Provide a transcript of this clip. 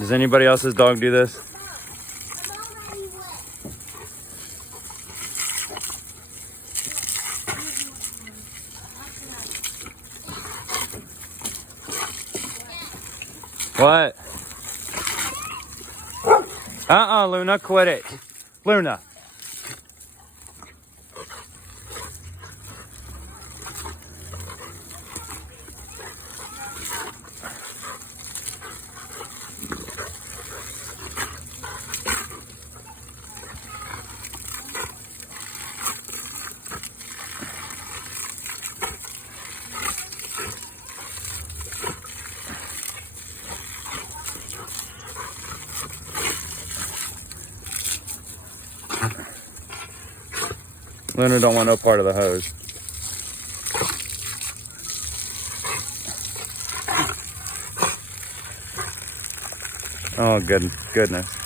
Does anybody else's dog do this? What? Luna, quit it. Luna. Luna don't want no part of the hose. Oh, goodness.